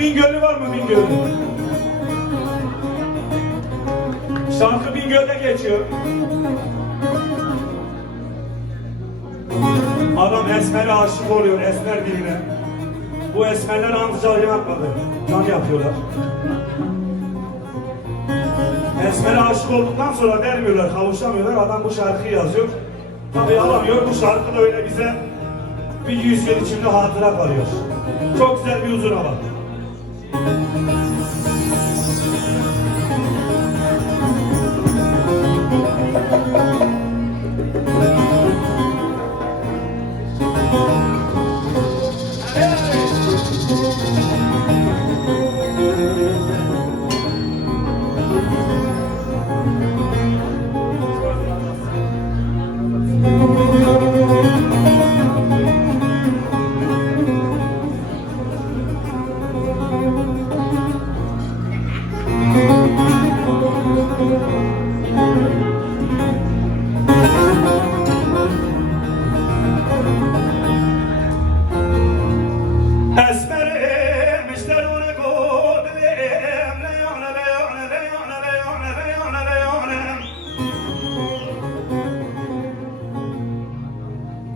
Bingöl'ü var mı Bingöl'ü? Şarkı Bingöl'de geçiyor. Adam esmere aşık oluyor, esmer birine. Bu esmerler antıcağı yapmadı. Can yapıyorlar. Esmere aşık olduktan sonra vermiyorlar, kavuşamıyorlar. Adam bu şarkıyı yazıyor. Tabii alamıyor. Bu şarkı da öyle bize bir 100 yıl içinde hatıra kalıyor. Çok güzel bir huzur hava.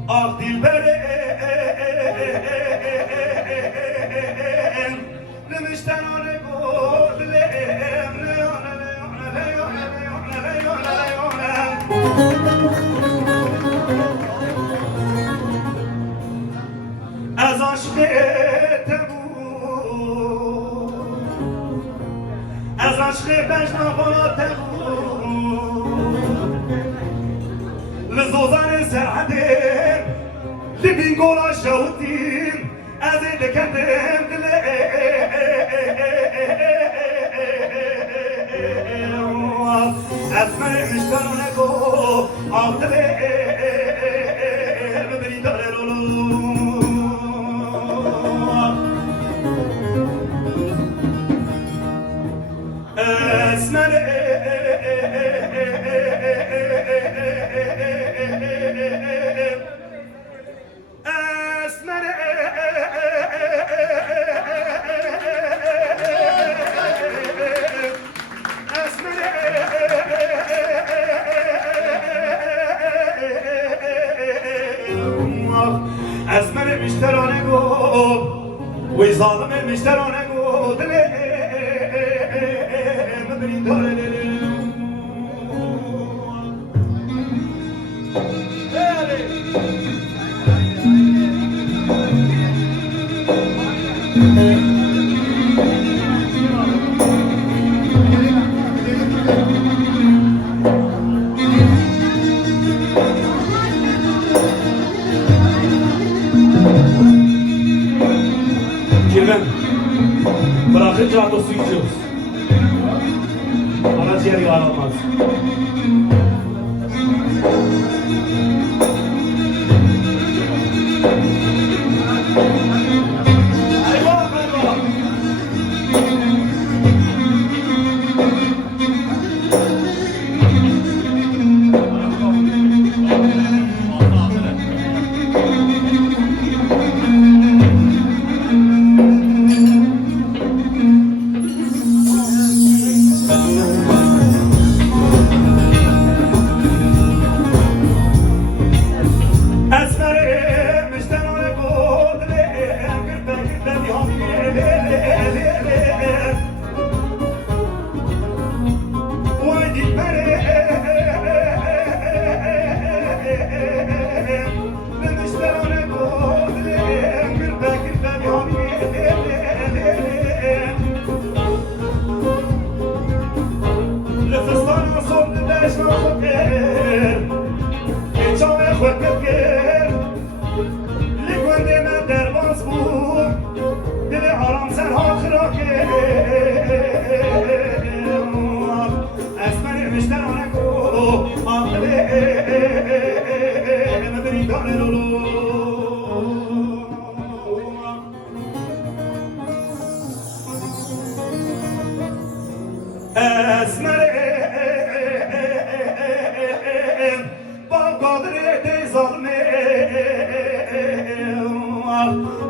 Ah dilberim, demişten onu kodlem, az aşkı tebu, az aşkı bejnaba tebu, lezozan serhadim, libin gola şahudim, azil kendim اسمع مشتركو عطلي بريد رولو اسمع اسمر مشترانه گو وی ظالم مشترانه گو دلی مبری داره Kirven, bırakınca atosu içiyoruz. Karaciğer yağlanmaz.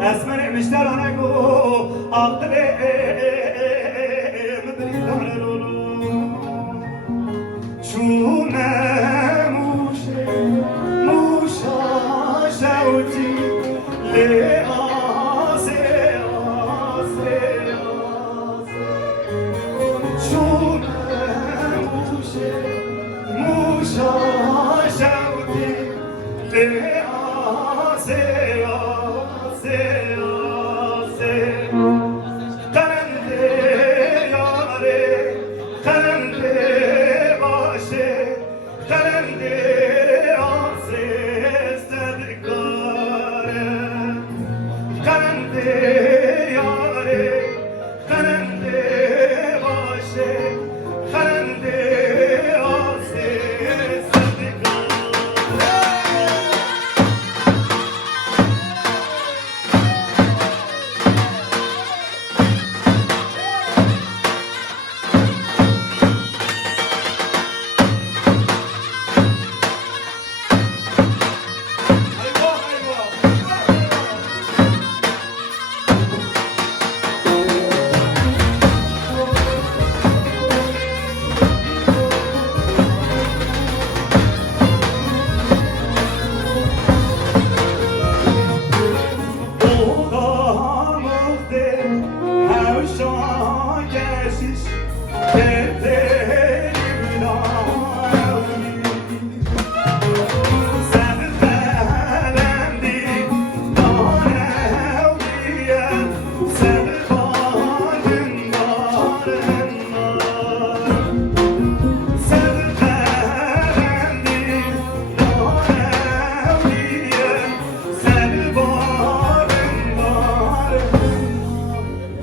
Esmer müşterane go, aklı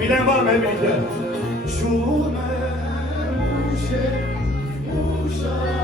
Bilen var mı birlikte? Şu ne bu şey, bu şarkı.